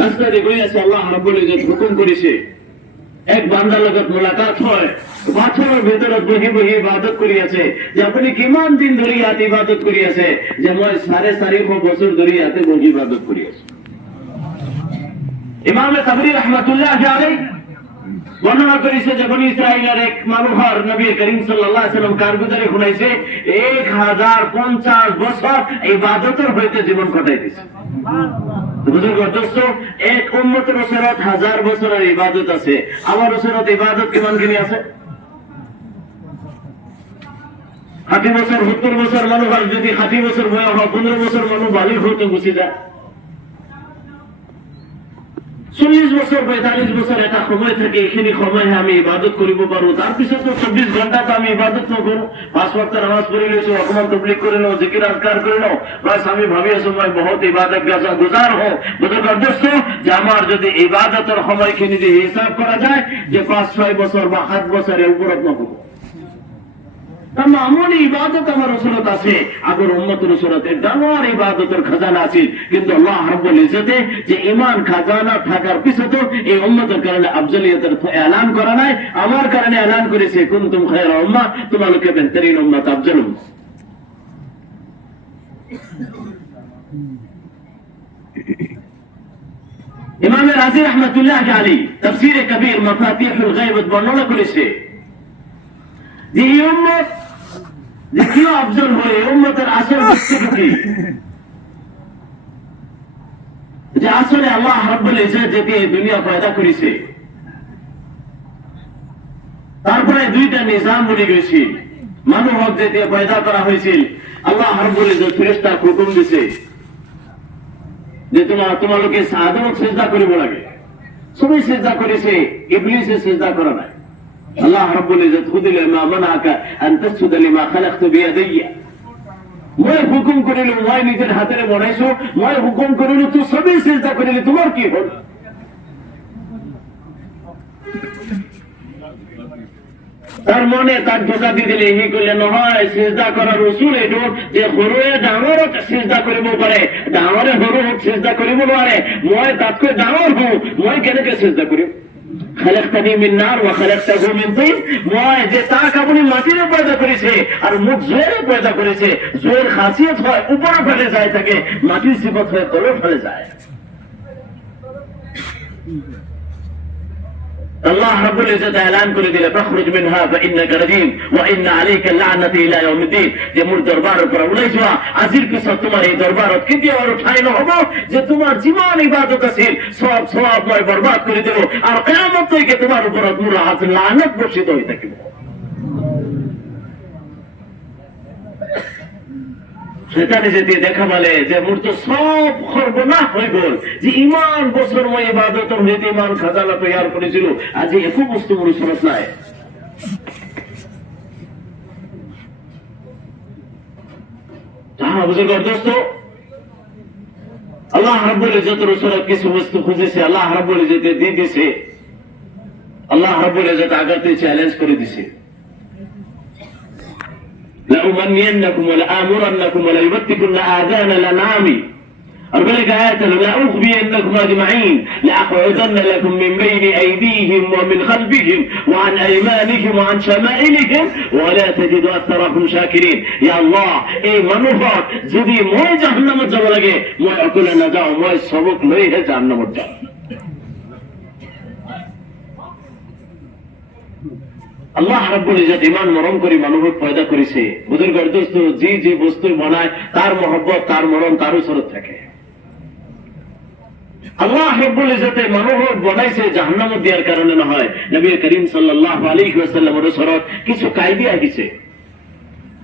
রাস্তা দিয়ে আছে আল্লাহ রাব্বুল ইজ্জত হুকুম করেছে এক বান্দার লগত মোলাকাত হয়, পাথরের ভেতরে বহি বহি ইবাদত করিয়াছে যে আপনি কিমান দিন ধরে ইয়াত ইবাদত করিয়াছে, যে মই 450 বছর ধরে ইয়াতে বহি ইবাদত করিয়াছে। ইমাম তাবরি রাহমাতুল্লাহ আলাইহি বর্ণনা করেছে যে বনি ইসরাইলের এক মানুষের নবী করিম সাল্লাল্লাহু আলাইহি ওয়াসাল্লাম কারগুজারি শুনাইছে 1050 বছর ইবাদতের হইতে জীবন কাটাইতেছে। বুজুর্গ দোস্ত, এক উম্মতের ওসরত 1000 বছরের ইবাদত আছে, আমার ওসরত ইবাদত কেমন কিনি আছে? 60 বছর 70 বছর মানুষ, যদি 60 বছর বয়স হয় 15 বছর মানুষ বালিক হতে গুছি যায়। 40 বছর 45 বছর একটা সময় থেকে এখানে সময় আমি ইবাদত করিব পারো, তার পিছনে তো 24 ঘন্টা তো আমি ইবাদত না করো, 5 ওয়াক্ত নামাজ পড়ে লইছো, অকমান তবলিগ করে নাও, জিকির আজকার করে নাও, বাস আমি ভাবি আছো মই বহুত ইবাদত গুজার হো। বুজুর্গ দোস্ত, যে আমার যদি ইবাদতের সময়খানি যদি হিসাব করা যায় যে 5-6 বছর বা 7 বছরের উপরত না করবো, মামুলি ইবাদত আমার রসুলত আছে, আগর উম্মতের রসুলতে ডানোয়ার ইবাদতের খাজানা আছে। কিন্তু আল্লাহ রাব্বুল ইজ্জতে যে ঈমান খাজানা থাকার পিছনে এই উম্মতের কারণে আফজলিয়তের এলান করা নাই, আমার কারণে এলান করেছে কুনতুম খায়রা উম্মাহ, তোমাদেরকে বেহতরিন উম্মত আফজল উম্মাহ। ইমাম রাজি রাহমাতুল্লাহ আলাইহি তাফসীরে কবীর মাফাতিহুল গায়ব বর্ণনা করেছে যে এই উম্মত যে কি আফজল হয়, উম্মতের আসল বৈশিষ্ট্য কি, যে আসলে আল্লাহ রাব্বুল ইজ্জত যে দুনিয়া পয়দা করেছে, তারপরে দুইটা নিজাম বলে গেছে। মানব যে দিয়ে পয়দা করা হয়েছিল, আল্লাহ রাব্বুল ইজ্জত ফেরেশতাকে হুকুম দিয়েছে যে তোমাদেরকে আদম সিজদা করিব লাগে, সবাই সিজদা করেছে, ইবলিসে সিজদা করা নাই। আল্লাহ রাব্বুল ইজ্জত খুদিলে মা মানাকা আন তাসজুদা লিমা খালাকতু বিয়াদাইয়া, মই হুকুম করিল, মই নিজের হাতে বানাইছো, মই হুকুম করিল, তুই সবই সিজদা করিলি, তোমার কি হল? তার মনে তার ধোকা দিয়ে দিলে হি করলে নহয়, সিজদা করার উসুল এটো যে সৰুৱে ডাঙৰক সিজদা কৰিব পাৰে, ডাঙৰে সৰুক সিজদা কৰিব নোৱাৰে, মই তাতকৈ ডাঙৰ হওঁ, মই কেনেকে সিজদা কৰিম? খালাকতানি মিন নার ওয়া খালাকতাহু মিন তিন, মই যে তাক আপনি মাটিরে পয়দা করেছে আর মুখ জোরে পয়দা করেছে, জোর খাসিয়ত হয় উপরে ফেলে যায়, থাকে মাটির সিফত হয় তলে ফেলে যায়। আল্লাহ রাব্বুল ইজ্জত এলান করে দিলে ফখরুজ মিনহা ফাইন্নাকা রাজিম ওয়া ইন্না আলাইকা লা'নাতি ইলা ইয়াউমিদ্দিন, যে মোর দরবার উপর উলাই যাওয়া আজির পিছত তোমার এই দরবারত কেতিয়াও ঠাই নহব, যে তোমার জীবন ইবাদত আছিল সব সওয়াব মই বরবাদ করে দেব, আর কিয়ামত থেকে তোমার উপর মোর লানত বর্ষিত হয়ে থাকিব। সেখানে যেতে দেখা বলে যে মোর তো সব সর্বনাশ হয়ে গেল, যে ইমান বছর মই ইবাদতের হইতে ইমান খাজানা তৈয়ার করেছিল, আজ একো বস্তু মোর সরস নাই। বুঝে দোস্ত, আল্লাহ রাব্বুল ইজ্জতের রসুল কিছু বস্তু খুঁজেছে, আল্লাহ রাব্বুল ইজ্জত দিয়ে দিছে, আল্লাহ রাব্বুল ইজ্জত আগাতে চ্যালেঞ্জ করে দিছে, لأمنينكم ولآمرنكم وليبتكن آذان الأنعام، أربلك آيات لأخبينكم أجمعين لأقعدن لكم من بين أيديهم ومن خلفهم وعن أيمانهم وعن شمائلهم ولا تجد أكثرهم شاكرين। يا الله এই মানুষ যদি মই জাহান্নামে যাব লাগে, মই অকলে না যাও, মই সবক লইহে জাহান্নামে যাও। আল্লাহ রাব্বুল ইজ্জত ইমান মরম করে মানুষক পয়দা করেছে। বুজুর্গ দোস্ত, যে বস্তু বানায় তার মহব্বত, তার মরম তার উসরত থাকে। আল্লাহ রাব্বুল ইজ্জত মানুষক বানাইছে জাহান্নামে দেওয়ার কারণে নহয়, নবী করিম সাল্লাল্লাহু আলাইহি ওয়াসাল্লামের উসরত কিছু কায়দা আছে,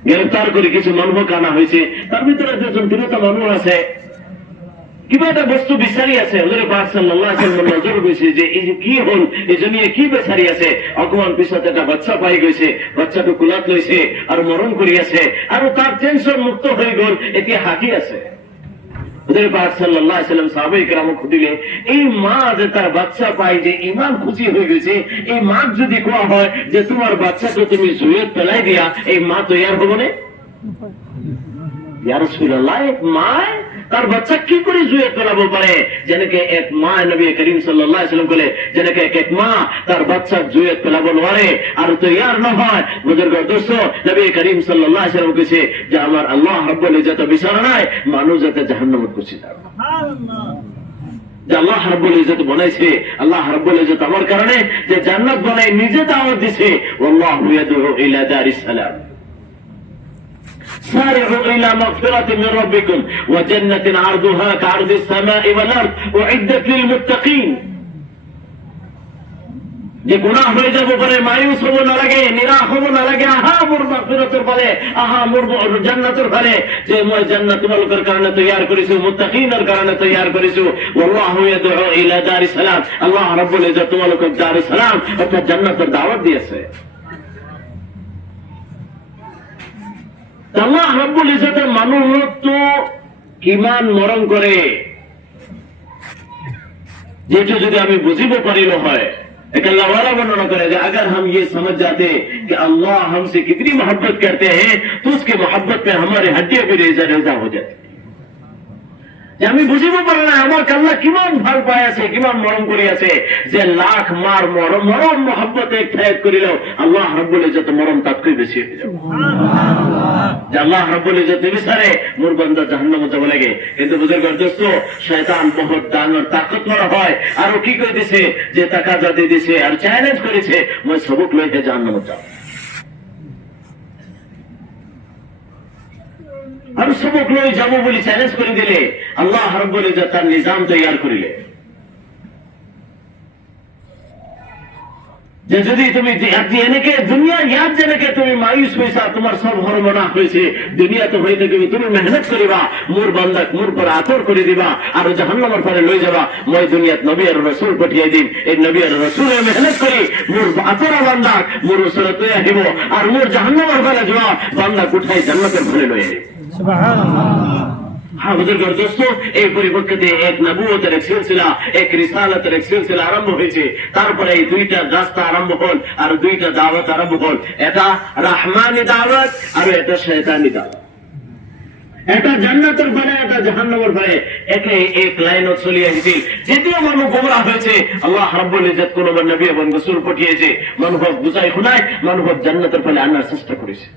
গ্রেফতার করে কিছু মানুষক আনা হয়েছে, তার ভিতরে দুজন তিনটা মানুষ আছে কিবা একটা বস্তু বিচারি আছে, হুজুর পাক সাল্লাল্লাহু আলাইহি ওয়াসাল্লাম নজর করেছে যে এই যে কি হল, এই জন্য কি বিচারি আছে, অকমান পিছত একটা বাচ্চা পাই গেছে, বাচ্চাটো কুলাত লইছে আর মরণ করি আছে, আর তার টেনশন মুক্ত হয়ে গেল, এটি হাকি আছে। হুজুর পাক সাল্লাল্লাহু আলাইহি ওয়াসাল্লাম সাহাবায়ে কেরামকে খুঁজিলে এই মা যে তার বাচ্চা পাই যে ইমান খুশি হয়ে গেছে, এই মা যদি কোয়া হয় যে তোমার বাচ্চাকে তুমি জুয়ে ফেলাই দিয়া, এই মা তৈয়ার হবো না? ইয়া রাসূলুল্লাহ, মা তার বাচ্চা কি করে জুয়ে তোলাবো পারে? যেনাকে এক মা নবী করিম সাল্লাল্লাহু আলাইহি সাল্লাম বলে যেনাকে এক মা তার বাচ্চা জুয়ে তোলাবো পারে আর তৈয়ার না হয়। বুজুর্গ দোস্ত, নবী করিম সাল্লাল্লাহু আলাইহি সাল্লাম কইছে যে আমার আল্লাহ রাব্বুল ইজ্জত বিছানায় মানুষ যাতে জাহান্নামে পৌঁছে যাবে। সুবহানাল্লাহ। যে আল্লাহ রাব্বুল ইজ্জত বানাইছে, আল্লাহ রাব্বুল ইজ্জত আমার কারণে যে জান্নাত বানাই নিজে দাওয়াত দিছে, আল্লাহু ইয়াদউ ইলা দারিস সালাম। سارعوا إلى مغفرة من ربكم وجنة عرضها كعرض السماء والأرض أعدت للمتقين। যে গুনাহ হয়ে যাবো পরে মায়ুস হবো না লাগে, নিরাশ হবো না লাগে, আহা মোর মাগফিরাতের ফলে, আহা মোর জান্নাতের ফলে, যে মই জান্নাত তোমাদের কারণে তৈয়ার করেছো, মুত্তাকিনের কারণে তৈয়ার করেছো। আল্লাহু ইয়াদউ ইলা দারিস সালাম, আল্লাহ রাব্বুল ইজ্জত তোমাদেরকে দারিস সালাম অর্থাৎ জান্নাতের দাওয়াত দিয়েছে। আল্লাহ রাব্বুল ইজ্জতের মানুষ তো কিমান মরম করে, যেটা যদি আমি বুঝিব পারিল হয়। एक अल्लाह वाला वर्णन करे अगर हम ये समझ जाते कि अल्लाह हमसे कितनी मोहब्बत करते हैं तो उसके मोहब्बत में हमारे हड्डियां भी रेजा रेजा हो जाती। আমি বুঝিব পারি না আমার আল্লাহ কিমান ভাল পাই আছে, কিমান মরম করি আছে, যে লাখ মার মরম মরম মোহব্বত এক ঠায় করিলেও আল্লাহ রাব্বুল ইজ্জত মরম তাৎক্ষণিক বেশি হয়ে যাবে। যে আল্লাহ রাব্বুল ইজ্জত বিচারে মোর বান্দা জাহান্নামে যাব লাগে। কিন্তু বুজুর্গ দোস্ত, শয়তান বহুত দানর তাকতওয়ালা হয় আর ও কি কই দিছে যে টাকা জাতি দিছে আর চ্যালেঞ্জ করেছে মই সবক লইতে জাহান্নামে যাব। আর সবক লই যাব বলে চ্যালেঞ্জ করে দিলে আল্লাহ রাব্বুল ইজ্জত তার নিজাম তৈয়ার করিলে যে যদি তুমি এনেকে দুনিয়া ইয়াদ জেনেকে তুমি মায়ুস হয়েছা, তোমার সব হরমনা হয়েছে, দুনিয়া তো হয়ে থাকবে, তুমি মেহনত করিবা, মোর বান্দাক মোর পর আতর করে দিবা আর জাহান্নামের পরে লই যাবা। মই দুনিয়াত নবী আর রাসূল পাঠিয়ে দিন, এই নবী আর রাসূলে মেহনত করি মোর আতর বান্দাক মোর উসরত লই আহিব আর মোর জাহান্নামের পরে যাওয়া বান্দাক উঠাই জান্নাতের পরে লই আহিব। সুবহানাল্লাহ। হ্যাঁ বুজুর্গ দোস্ত, এই পরিপ্রেক্ষিতে এক নবুয়তের এক সিলসিলা, এক রিসালাতের এক সিলসিলা আরম্ভ হয়েছে। তারপরে এই দুইটা রাস্তা আরম্ভ হল আর দুইটা দাওয়াত আরম্ভ হল। এটা রাহমানি দাওয়াত আর এটা শয়তানি দাওয়াত। এটা জান্নাতের ফলে, এটা জাহান্নামের ফলে, একে এক লাইনত চলে আসছে। যদিও মানুষ গোমরাহ হয়েছে, আল্লাহ রাব্বুল ইজ্জত কোন নবী এবং রাসূল পাঠিয়েছে, মানুষ বুঝাই শুনায়, মানুষ জান্নাতের ফলে আনার চেষ্টা করেছে।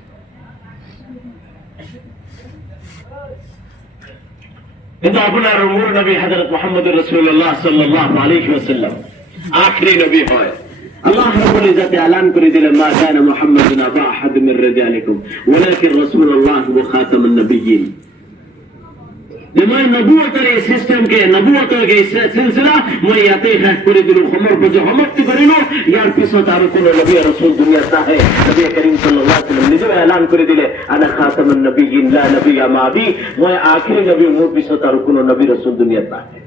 কিন্তু আপনার নূর নবী হযরত মুহাম্মদ রাসূলুল্লাহ সাল্লাল্লাহু আলাইহি ওয়াসাল্লাম আখরি নবী হয়। আল্লাহ রাব্বুল ইজ্জত এলান করে দিলেন মা কানা মুহাম্মাদুন আবা আহাদ মিন রিজালিকুম ওয়ালাকিন রাসূলুল্লাহ ওয়া খাতামুন নবিয়্যিন। मैं नबूवतेर এই সিস্টেমকে, নবুয়তের এই সিলসিলা মই ইয়াতে শেষ করে দিল, সমাপ্তি করিল। ইয়ার পিছত আর কোন নবী রাসূল দুনিয়াত নাহে। নবী করিম সাল্লাল্লাহু আলাইহি ওয়াসাল্লাম নিজে এলান করে দিলে আনা খাতামুন নবিয়্যিন লা নবিয়্যা মাবি, মই আখিরি নবী, মোর পিছত আর কোন নবী রাসূল দুনিয়াত নাহে।